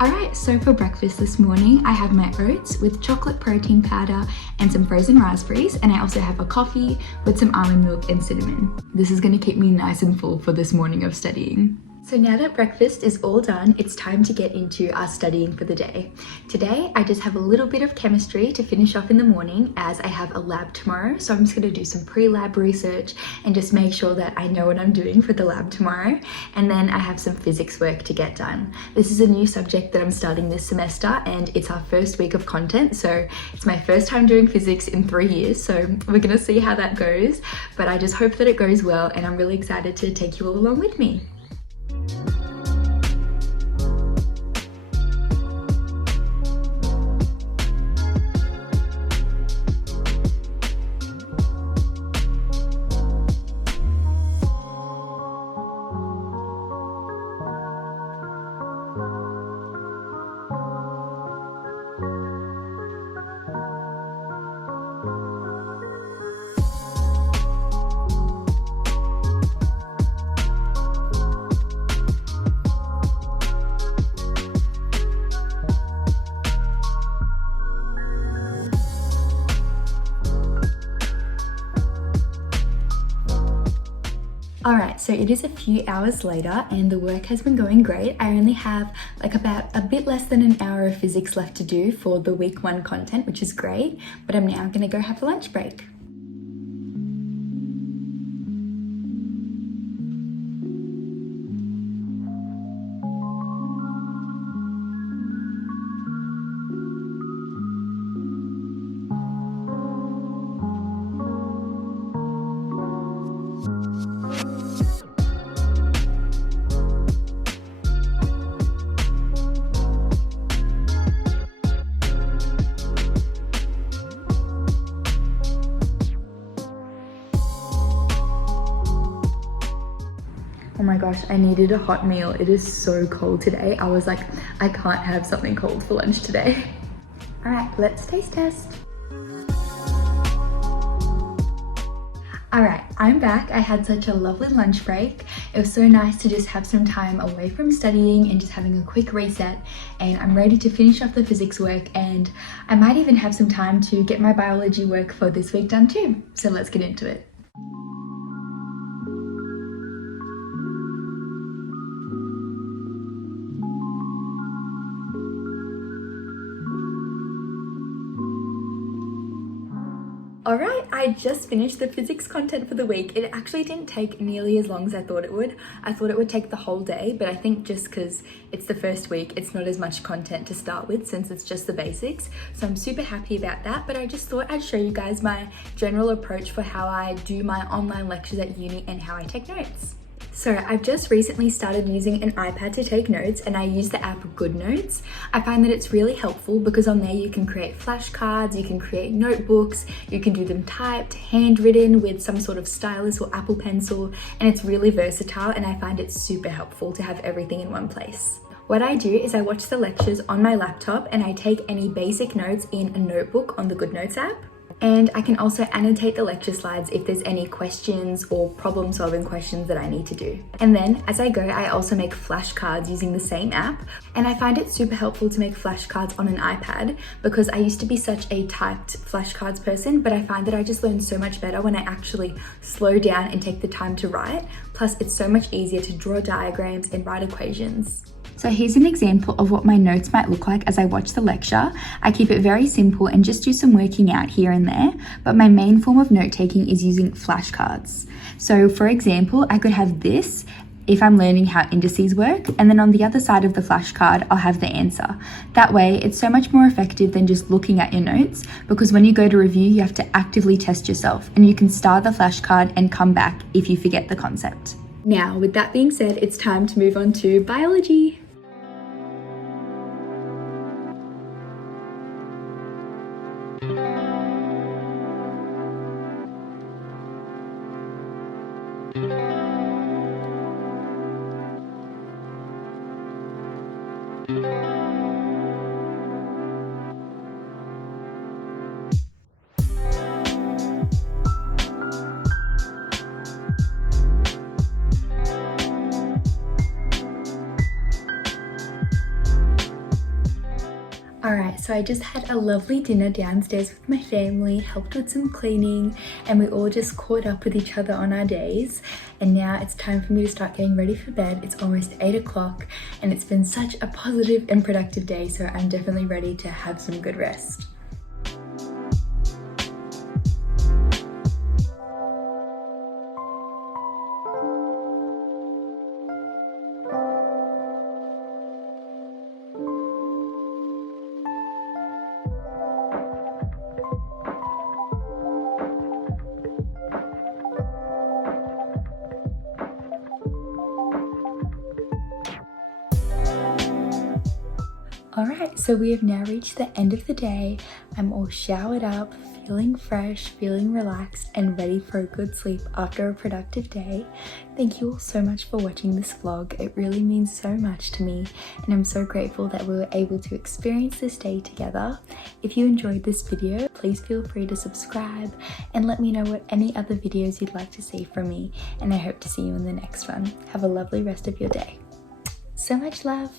Alright, so for breakfast this morning, I have my oats with chocolate protein powder and some frozen raspberries, and I also have a coffee with some almond milk and cinnamon. This is going to keep me nice and full for this morning of studying. So now that breakfast is all done, it's time to get into our studying for the day. Today, I just have a little bit of chemistry to finish off in the morning as I have a lab tomorrow. So I'm just going to do some pre-lab research and just make sure that I know what I'm doing for the lab tomorrow. And then I have some physics work to get done. This is a new subject that I'm starting this semester and it's our first week of content. So it's my first time doing physics in 3 years. So we're going to see how that goes. But I just hope that it goes well and I'm really excited to take you all along with me. Alright, so it is a few hours later and the work has been going great. I only have about a bit less than an hour of physics left to do for the week 1 content, which is great, but I'm now going to go have a lunch break. Oh my gosh, I needed a hot meal. It is so cold today. I was like, I can't have something cold for lunch today. All right, let's taste test. All right, I'm back. I had such a lovely lunch break. It was so nice to just have some time away from studying and just having a quick reset. And I'm ready to finish off the physics work and I might even have some time to get my biology work for this week done too. So let's get into it. Alright, I just finished the physics content for the week. It actually didn't take nearly as long as I thought it would. I thought it would take the whole day, but I think just because it's the first week, it's not as much content to start with since it's just the basics. So I'm super happy about that, but I just thought I'd show you guys my general approach for how I do my online lectures at uni and how I take notes. So I've just recently started using an iPad to take notes and I use the app GoodNotes. I find that it's really helpful because on there you can create flashcards, you can create notebooks, you can do them typed, handwritten with some sort of stylus or Apple Pencil, and it's really versatile and I find it super helpful to have everything in one place. What I do is I watch the lectures on my laptop and I take any basic notes in a notebook on the GoodNotes app. And I can also annotate the lecture slides if there's any questions or problem solving questions that I need to do. And then as I go, I also make flashcards using the same app. And I find it super helpful to make flashcards on an iPad because I used to be such a typed flashcards person, but I find that I just learn so much better when I actually slow down and take the time to write. Plus it's so much easier to draw diagrams and write equations. So here's an example of what my notes might look like as I watch the lecture. I keep it very simple and just do some working out here and there, but my main form of note taking is using flashcards. So for example, I could have this if I'm learning how indices work, and then on the other side of the flashcard, I'll have the answer. That way, it's so much more effective than just looking at your notes, because when you go to review, you have to actively test yourself, and you can star the flashcard and come back if you forget the concept. Now, with that being said, it's time to move on to biology. Alright, so I just had a lovely dinner downstairs with my family, helped with some cleaning, and we all just caught up with each other on our days. And now it's time for me to start getting ready for bed. It's almost 8 o'clock and it's been such a positive and productive day, so I'm definitely ready to have some good rest. Alright, so we have now reached the end of the day. I'm all showered up, feeling fresh, feeling relaxed, and ready for a good sleep after a productive day. Thank you all so much for watching this vlog. It really means so much to me, and I'm so grateful that we were able to experience this day together. If you enjoyed this video, please feel free to subscribe and let me know what any other videos you'd like to see from me, and I hope to see you in the next one. Have a lovely rest of your day. So much love!